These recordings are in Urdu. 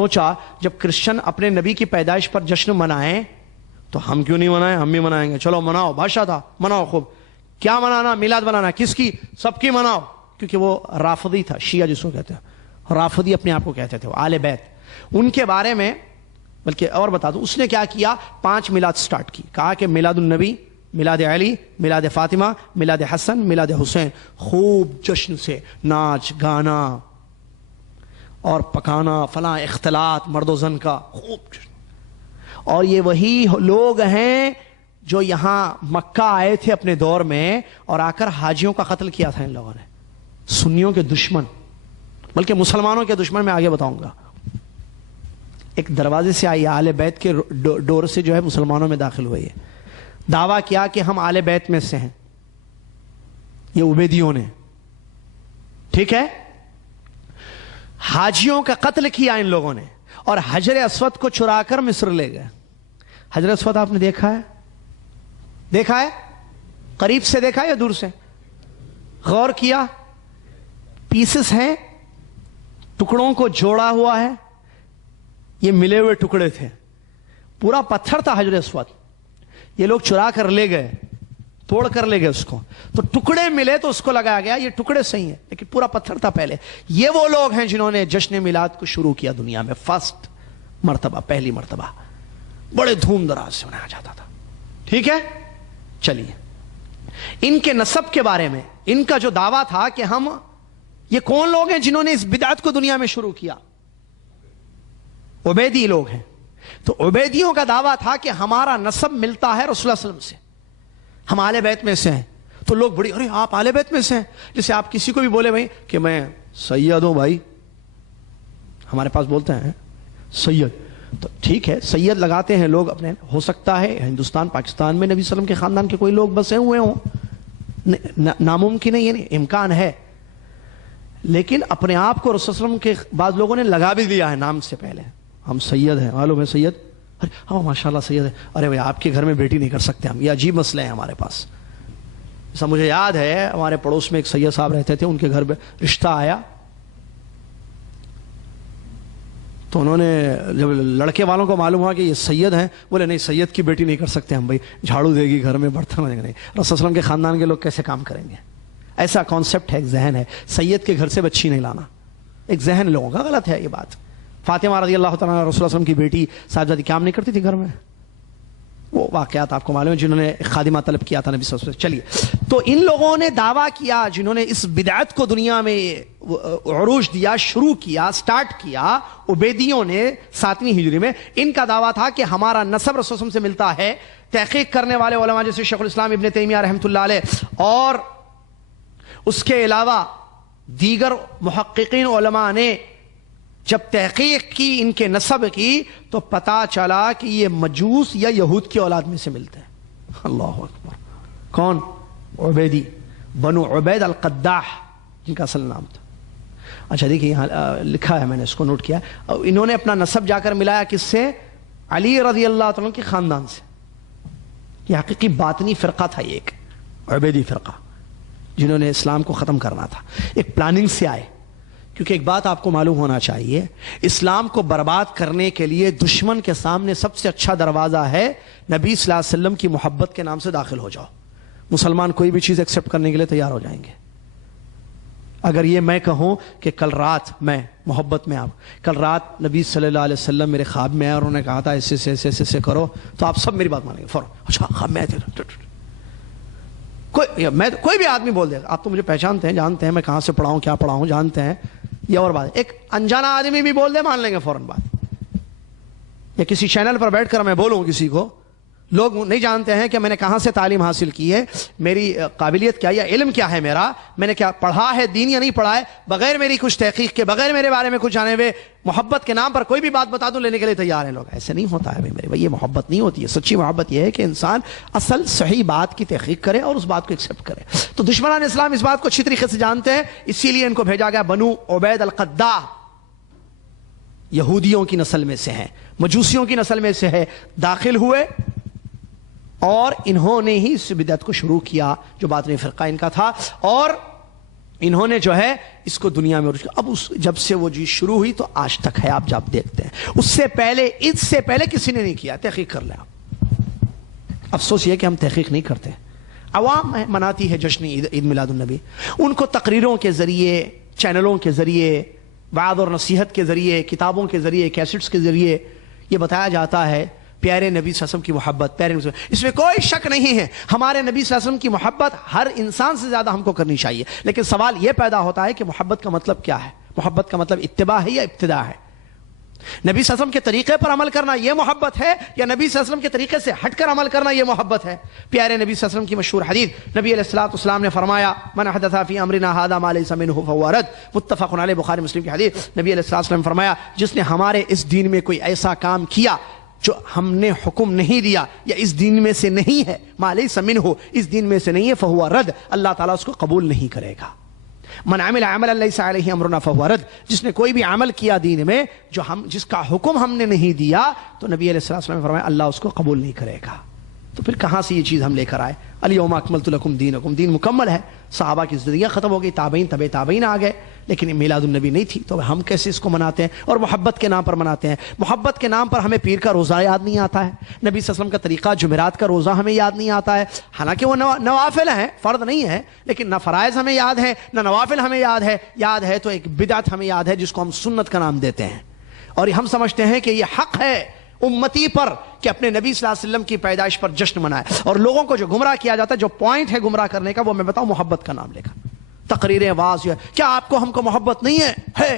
سوچا جب کرسچن اپنے نبی کی پیدائش پر جشن منائیں تو ہم کیوں نہیں منائیں؟ ہم بھی منائیں گے. چلو مناؤ, بادشاہ تھا, مناؤ خوب. کیا منانا؟ میلاد منانا. کس کی؟ سب کی مناؤ. کیونکہ وہ رافضی تھا, شیعہ جس کو کہتے ہیں, رافضی اپنے آپ کو کہتے تھے, وہ آل بیت. ان کے بارے میں بلکہ اور بتا دوں, اس نے کیا کیا, 5 میلاد سٹارٹ کی. کہا کہ میلاد النبی, میلاد علی, میلاد فاطمہ, میلاد حسن, میلاد حسین. خوب جشن سے ناچ گانا اور پکانا, فلاں اختلاط مرد و زن کا خوب جشن. اور یہ وہی لوگ ہیں جو یہاں مکہ آئے تھے اپنے دور میں اور آ کر حاجیوں کا قتل کیا تھا ان لوگوں نے. سنیوں کے دشمن, بلکہ مسلمانوں کے دشمن. میں آگے بتاؤں گا. ایک دروازے سے آئی, آل بیت کے ڈور سے جو ہے مسلمانوں میں داخل ہوئی ہے. دعویٰ کیا کہ ہم آل بیت میں سے ہیں, یہ عبیدیوں نے. ٹھیک ہے, حاجیوں کا قتل کیا ان لوگوں نے اور حجر اسود کو چرا کر مصر لے گئے. حجر اسود آپ نے دیکھا ہے؟ دیکھا ہے؟ قریب سے دیکھا یا دور سے؟ غور کیا؟ پیسز ہیں, ٹکڑوں کو جوڑا ہوا ہے, یہ ملے ہوئے ٹکڑے تھے. پورا پتھر تھا حجر اسود, یہ لوگ چرا کر لے گئے, توڑ کر لے گئے اس کو. تو ٹکڑے ملے تو اس کو لگایا گیا یہ ٹکڑے صحیح ہیں, لیکن پورا پتھر تھا پہلے. یہ وہ لوگ ہیں جنہوں نے جشن میلاد کو شروع کیا دنیا میں, فرسٹ مرتبہ, پہلی مرتبہ. بڑے دھوم دراز سے منایا جاتا تھا. ٹھیک ہے, چلیے ان کے نسب کے بارے میں. ان کا جو دعویٰ تھا کہ ہم, یہ کون لوگ ہیں جنہوں نے اس بدعت کو دنیا میں شروع کیا؟ عبیدی لوگ ہیں. تو عبیدیوں کا دعویٰ تھا کہ ہمارا نسب ملتا ہے رسول اللہ صلی اللہ علیہ وسلم سے, ہم آل بیت میں سے ہیں. تو لوگ بڑی, ارے آپ آل بیت میں سے ہیں. جیسے آپ کسی کو بھی بولے بھائی کہ میں سید ہوں بھائی, ہمارے پاس بولتے ہیں سید, تو ٹھیک ہے سید لگاتے ہیں لوگ اپنے. ہو سکتا ہے ہندوستان پاکستان میں نبی صلی اللہ علیہ وسلم کے خاندان کے کوئی لوگ بسے ہوئے ہوں, ناممکن ہے, یہ نہیں, امکان ہے. لیکن اپنے آپ کو رسول اللہ علیہ وسلم کے بعض لوگوں نے لگا بھی دیا ہے نام سے پہلے. ہم سید ہیں, معلوم ہے سید, ارے ہاں ماشاءاللہ سید ہے. ارے بھائی آپ کے گھر میں بیٹی نہیں کر سکتے ہم, یہ عجیب مسئلے ہیں ہمارے پاس. ایسا مجھے یاد ہے ہمارے پڑوس میں ایک سید صاحب رہتے تھے, ان کے گھر میں رشتہ آیا تو انہوں نے, جب لڑکے والوں کو معلوم ہوا کہ یہ سید ہیں, بولے نہیں سید کی بیٹی نہیں کر سکتے ہم, بھائی جھاڑو دے گی گھر میں, برتن مانجے گا. نہیں, رسول اللہ علیہ وسلم کے خاندان کے لوگ کیسے کام کریں گے؟ ایسا کانسیپٹ ہے, ایک ذہن ہے, سید کے گھر سے بچی نہیں لانا, ایک ذہن لوگوں کا غلط ہے یہ بات. فاطمہ رضی اللہ تعالیٰ عنہ رسول اللہ علیہ وسلم کی بیٹی صاحبزادی کام نہیں کرتی تھی گھر میں, وہ واقعات آپ کو معلوم ہے جنہوں نے خادمہ طلب کیا تھا نبی صلی اللہ علیہ وسلم. چلیے, تو ان لوگوں نے دعویٰ کیا جنہوں نے اس بدعت کو دنیا میں عروج دیا, شروع کیا, سٹارٹ کیا, عبیدیوں نے 7ویں ہجری میں. ان کا دعویٰ تھا کہ ہمارا نسب رسول اللہ علیہ وسلم سے ملتا ہے. تحقیق کرنے والے علماء جیسے شیخ الاسلام ابن تیمیہ رحمۃ اللہ علیہ اور اس کے علاوہ دیگر محققین علماء نے جب تحقیق کی ان کے نسب کی تو پتا چلا کہ یہ مجوس یا یہود کی اولاد میں سے ملتے ہیں. اللہ اکبر. کون؟ عبیدی, بنو عبید القداح جن کا اصل نام تھا. اچھا دیکھیے یہاں لکھا ہے, میں نے اس کو نوٹ کیا. انہوں نے اپنا نسب جا کر ملایا کس سے؟ علی رضی اللہ تعالیٰ کے خاندان سے. یہ حقیقی باطنی فرقہ تھا, یہ ایک عبیدی فرقہ جنہوں نے اسلام کو ختم کرنا تھا. ایک پلاننگ سے آئے, کیونکہ ایک بات آپ کو معلوم ہونا چاہیے, اسلام کو برباد کرنے کے لیے دشمن کے سامنے سب سے اچھا دروازہ ہے نبی صلی اللہ علیہ وسلم کی محبت کے نام سے داخل ہو جاؤ. مسلمان کوئی بھی چیز ایکسیپٹ کرنے کے لیے تیار ہو جائیں گے. اگر یہ میں کہوں کہ کل رات میں محبت میں کل رات نبی صلی اللہ علیہ وسلم میرے خواب میں آئے اور انہوں نے کہا تھا ایسے سے ایسے ایسے کرو, تو آپ سب میری بات مانیں گے فوراً. اچھا خواب میں کوئی بھی آدمی بول دے گا آپ تو مجھے پہچانتے ہیں, جانتے ہیں میں کہاں سے پڑھا ہوں, کیا پڑھا ہوں, جانتے ہیں. یہ اور بات, ایک انجانا آدمی بھی بول دے مان لیں گے فوراً بات. یا کسی چینل پر بیٹھ کر میں بولوں کسی کو, لوگ نہیں جانتے ہیں کہ میں نے کہاں سے تعلیم حاصل کی ہے, میری قابلیت کیا, یا علم کیا ہے میرا, میں نے کیا پڑھا ہے, دین یا نہیں پڑھا ہے, بغیر میری کچھ تحقیق کے, بغیر میرے بارے میں کچھ جانے ہوئے محبت کے نام پر کوئی بھی بات بتا دوں لینے کے لیے تیار ہیں لوگ. ایسے نہیں ہوتا ہے میرے بھائی, یہ محبت نہیں ہوتی ہے. سچی محبت یہ ہے کہ انسان اصل صحیح بات کی تحقیق کرے اور اس بات کو ایکسیپٹ کرے. تو دشمنان اسلام اس بات کو اچھی طریقے سے جانتے ہیں, اسی لیے ان کو بھیجا گیا. بنو عبید القداح یہودیوں کی نسل میں سے ہیں, مجوسیوں کی نسل میں سے ہے, داخل ہوئے اور انہوں نے ہی اس بدعت کو شروع کیا جو باطنی فرقہ ان کا تھا. اور انہوں نے جو ہے اس کو دنیا میں اب جب سے وہ چیز شروع ہوئی تو آج تک ہے. آپ جب دیکھتے ہیں اس سے پہلے کسی نے نہیں کیا. تحقیق کر لیں آپ. افسوس یہ کہ ہم تحقیق نہیں کرتے. عوام مناتی ہے جشن عید میلاد النبی. ان کو تقریروں کے ذریعے، چینلوں کے ذریعے، وعظ اور نصیحت کے ذریعے، کتابوں کے ذریعے، کیسٹس کے ذریعے یہ بتایا جاتا ہے پیارے نبی صلی اللہ علیہ وسلم کی محبت. اس میں کوئی شک نہیں ہے، ہمارے نبی صلی اللہ علیہ وسلم کی محبت ہر انسان سے زیادہ ہم کو کرنی چاہیے. لیکن سوال یہ پیدا ہوتا ہے کہ محبت کا مطلب کیا ہے؟ محبت کا مطلب اتباع ہے یا ابتداء ہے؟ نبی صلی اللہ علیہ وسلم کے طریقے پر عمل کرنا یہ محبت ہے، یا نبی صلی اللہ علیہ وسلم کے طریقے سے ہٹ کر عمل کرنا یہ محبت ہے؟ پیارے نبی صلی اللہ علیہ وسلم کی مشہور حدیث، نبی علیہ الصلوۃ والسلام نے فرمایا من حدث فی امرنا ھذا ما لیس منہ فہو رد. متفق علیہ، بخاری مسلم کی حدیث. نبی علیہ الصلوۃ والسلام نے فرمایا جس نے ہمارے اس دین میں کوئی ایسا کام کیا جو ہم نے حکم نہیں دیا یا اس دین میں سے نہیں ہے، ما لیس منہ، اس دین میں سے نہیں ہے، فہو رد، اللہ تعالیٰ اس کو قبول نہیں کرے گا. من عمل عملا لیس علیہ امرنا فہو رد، جس نے کوئی بھی عمل کیا دین میں جس کا حکم ہم نے نہیں دیا، تو نبی علیہ السلام نے فرمایا اللہ اس کو قبول نہیں کرے گا. تو پھر کہاں سے یہ چیز ہم لے کر آئے؟ الیوم اکملت لکم دینکم، دین مکمل ہے. صحابہ کی زندگیاں ختم ہو گئی، تابعین تبع تابعین آ گئے، لیکن میلاد النبی نہیں تھی. تو ہم کیسے اس کو مناتے ہیں؟ اور محبت کے نام پر مناتے ہیں. محبت کے نام پر ہمیں پیر کا روزہ یاد نہیں آتا ہے، نبی صلی اللہ علیہ وسلم کا طریقہ جمعرات کا روزہ ہمیں یاد نہیں آتا ہے. حالانکہ وہ نوافل ہیں، فرض نہیں ہے، لیکن نہ فرائض ہمیں یاد ہے نہ نوافل ہمیں یاد ہے تو ایک بدعت ہمیں یاد ہے جس کو ہم سنت کا نام دیتے ہیں. اور ہم سمجھتے ہیں کہ یہ حق ہے امتی پر کہ اپنے نبی صلی اللہ علیہ وسلم کی پیدائش پر جشن منائے. اور لوگوں کو جو گمراہ کیا جاتا ہے، جو پوائنٹ ہے گمراہ کرنے کا، وہ میں بتاؤں محبت کا نام لے کر تقریریں واز. کیا آپ کو ہم کو محبت نہیں ہے؟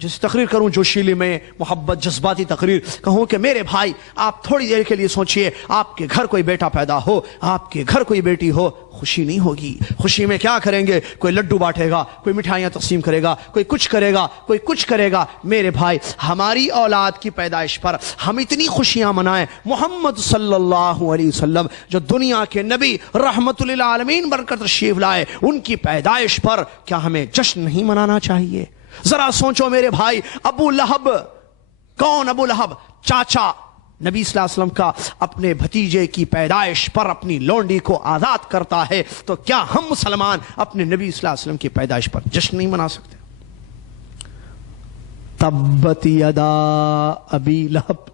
جس تقریر کروں جوشیلی میں، محبت جذباتی تقریر، کہوں کہ میرے بھائی آپ تھوڑی دیر کے لیے سوچئے، آپ کے گھر کوئی بیٹا پیدا ہو، آپ کے گھر کوئی بیٹی ہو، خوشی نہیں ہوگی. خوشی میں کیا کریں گے؟ کوئی لڈو بانٹے گا، کوئی مٹھائیاں تقسیم کرے گا، کوئی کچھ کرے گا، کوئی کچھ کرے گا. میرے بھائی ہماری اولاد کی پیدائش پر ہم اتنی خوشیاں منائیں. محمد صلی اللہ علیہ وسلم جو دنیا کے نبی رحمت للعالمین بن کر تشریف لائے، ان کی پیدائش پر کیا ہمیں جشن نہیں منانا چاہیے؟ ذرا سوچو میرے بھائی. ابو لہب، کون ابو لہب؟ چاچا نبی صلی اللہ علیہ وسلم کا اپنے بھتیجے کی پیدائش پر اپنی لونڈی کو آزاد کرتا ہے، تو کیا ہم مسلمان اپنے نبی صلی اللہ علیہ وسلم کی پیدائش پر جشن نہیں منا سکتے؟ تبت یدا ابی لہب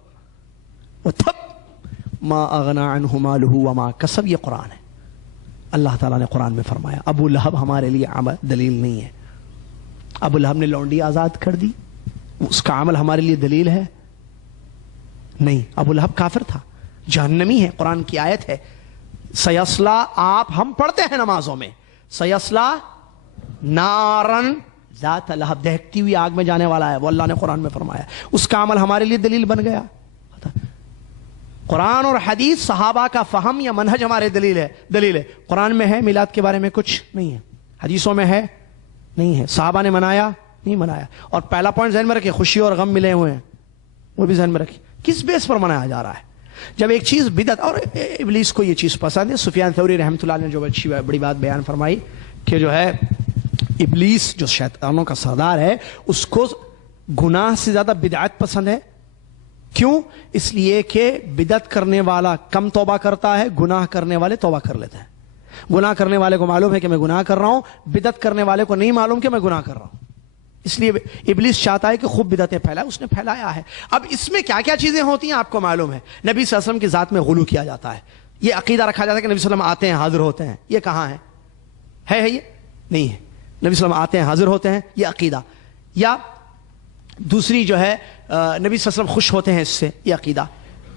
وتب ما اغنی عنہ مالہ وما کسب. یہ قرآن ہے، اللہ تعالیٰ نے قرآن میں فرمایا ابو لہب ہمارے لیے دلیل نہیں ہے. ابو لہب نے لونڈی آزاد کر دی، اس کا عمل ہمارے لیے دلیل ہے؟ نہیں. ابو لہب کافر تھا، جہنمی ہے. قرآن کی آیت ہے سیصلا، آپ ہم پڑھتے ہیں نمازوں میں، سیصلا نارن ذات لہب، دہکتی ہوئی آگ میں جانے والا ہے. وہ اللہ نے قرآن میں فرمایا، اس کا عمل ہمارے لیے دلیل بن گیا. قرآن اور حدیث صحابہ کا فہم یا منہج ہمارے دلیل ہے. قرآن میں ہے میلاد کے بارے میں کچھ نہیں ہے، حدیثوں میں ہے نہیں ہے. صحابہ نے منایا نہیں منایا. اور پہلا پوائنٹ ذہن میں رکھیں، خوشی اور غم ملے ہوئے ہیں، وہ بھی ذہن میں رکھیں. کس بیس پر منایا جا رہا ہے؟ جب ایک چیز بدعت، اور ابلیس کو یہ چیز پسند ہے. سفیان ثوری رحمۃ اللہ نے جو اچھی بڑی بات بیان فرمائی کہ جو ہے ابلیس جو شیطانوں کا سردار ہے، اس کو گناہ سے زیادہ بدعت پسند ہے. کیوں؟ اس لیے کہ بدعت کرنے والا کم توبہ کرتا ہے، گناہ کرنے والے توبہ کر لیتے ہیں. گناہ کرنے والے کو معلوم ہے کہ میں گناہ کر رہا ہوں، بدعت کرنے والے کو نہیں معلوم کہ میں گناہ کر رہا ہوں. اس لیے ابلیس چاہتا ہے کہ خوب بدعتیں پھیلائے. اس نے پھیلایا ہے. اب اس میں کیا کیا چیزیں ہوتی ہیں آپ کو معلوم ہے. نبی صلی اللہ علیہ وسلم کی ذات میں غلو کیا جاتا ہے. یہ عقیدہ رکھا جاتا ہے کہ نبی صلی اللہ علیہ وسلم آتے ہیں حاضر ہوتے ہیں. یہ کہاں ہے یہ نہیں ہے. نبی صلی اللہ علیہ وسلم آتے ہیں حاضر ہوتے ہیں، یہ عقیدہ. یا دوسری جو ہے نبی صلی اللہ علیہ وسلم خوش ہوتے ہیں اس سے، یہ عقیدہ.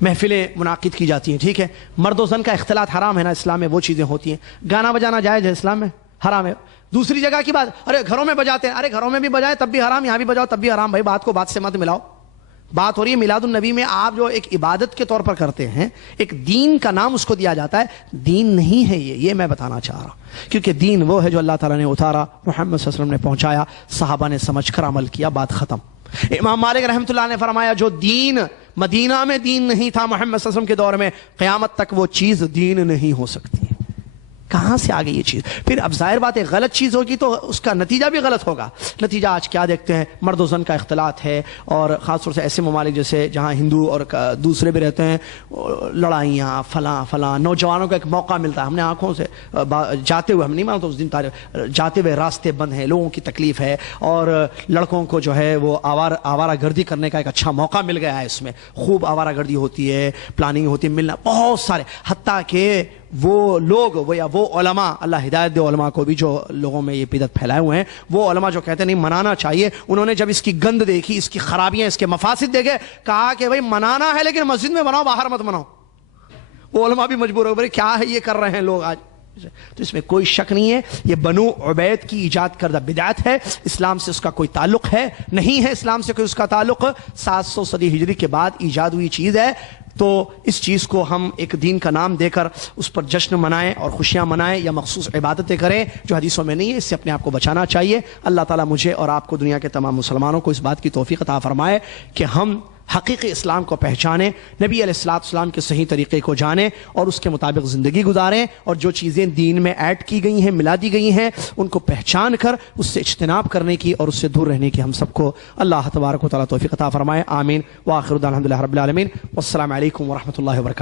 محفلیں منعقد کی جاتی ہیں، ٹھیک ہے. مرد و زن کا اختلاط حرام ہے نا اسلام میں، وہ چیزیں ہوتی ہیں. گانا بجانا جائز ہے اسلام میں؟ حرام ہے. دوسری جگہ کی بات، ارے گھروں میں بجاتے ہیں، ارے گھروں میں بھی بجائے تب بھی حرام، یہاں بھی بجاؤ تب بھی حرام. بھائی بات کو بات سے مت ملاؤ. بات ہو رہی ہے میلاد النبی میں، آپ جو ایک عبادت کے طور پر کرتے ہیں، ایک دین کا نام اس کو دیا جاتا ہے. دین نہیں ہے یہ میں بتانا چاہ رہا ہوں. کیونکہ دین وہ ہے جو اللہ تعالیٰ نے اتارا، محمد صلی اللہ علیہ وسلم نے پہنچایا، صحابہ نے سمجھ کر عمل کیا، بات ختم. امام مالک رحمۃ اللہ نے فرمایا جو دین مدینہ میں دین نہیں تھا محمد صلی اللہ علیہ وسلم کے دور میں، قیامت تک وہ چیز دین نہیں ہو سکتی. کہاں سے آ گئی یہ چیز؟ پھر اب ظاہر بات ہے غلط چیز ہوگی تو اس کا نتیجہ بھی غلط ہوگا. نتیجہ آج کیا دیکھتے ہیں؟ مرد و زن کا اختلاط ہے، اور خاص طور سے ایسے ممالک جیسے جہاں ہندو اور دوسرے بھی رہتے ہیں، لڑائیاں فلاں. نوجوانوں کو ایک موقع ملتا ہے، ہم نے آنکھوں سے جاتے ہوئے، ہم نہیں مانتے اس دن جاتے ہوئے راستے بند ہیں، لوگوں کی تکلیف ہے، اور لڑکوں کو جو ہے وہ آوارہ گردی کرنے کا ایک اچھا موقع مل گیا ہے. اس میں خوب آوارہ گردی ہوتی ہے، پلاننگ ہوتی ہے، ملنا بہت سارے، حتیٰ کہ وہ لوگ وہ علماء، اللہ ہدایت دے علماء کو بھی جو لوگوں میں یہ بدعت پھیلائے ہوئے ہیں، وہ علماء جو کہتے ہیں نہیں منانا چاہیے، انہوں نے جب اس کی گند دیکھی، اس کی خرابیاں، اس کے مفاسد دیکھے، کہا کہ بھائی منانا ہے لیکن مسجد میں مناؤ، باہر مت مناؤ. وہ علماء بھی مجبور ہو گئے کیا ہے یہ کر رہے ہیں لوگ آج. تو اس میں کوئی شک نہیں ہے یہ بنو عبید کی ایجاد کردہ بدعت ہے، اسلام سے اس کا کوئی تعلق ہے نہیں ہے، اسلام سے کوئی اس کا تعلق 700 صدی ہجری کے بعد ایجاد ہوئی چیز ہے. تو اس چیز کو ہم ایک دین کا نام دے کر اس پر جشن منائیں اور خوشیاں منائیں یا مخصوص عبادتیں کریں جو حدیثوں میں نہیں ہے، اس سے اپنے آپ کو بچانا چاہیے. اللہ تعالیٰ مجھے اور آپ کو، دنیا کے تمام مسلمانوں کو اس بات کی توفیق عطا فرمائے کہ ہم حقیقی اسلام کو پہچانیں، نبی علیہ السلام کے صحیح طریقے کو جانیں اور اس کے مطابق زندگی گزاریں، اور جو چیزیں دین میں ایڈ کی گئی ہیں، ملا دی گئی ہیں، ان کو پہچان کر اس سے اجتناب کرنے کی اور اس سے دور رہنے کی ہم سب کو اللہ تبارک و تعالیٰ توفیق عطا فرمائے. آمین. وآخر دعوانا الحمدللہ رب العالمین. والسلام علیکم ورحمۃ اللہ وبرکاتہ.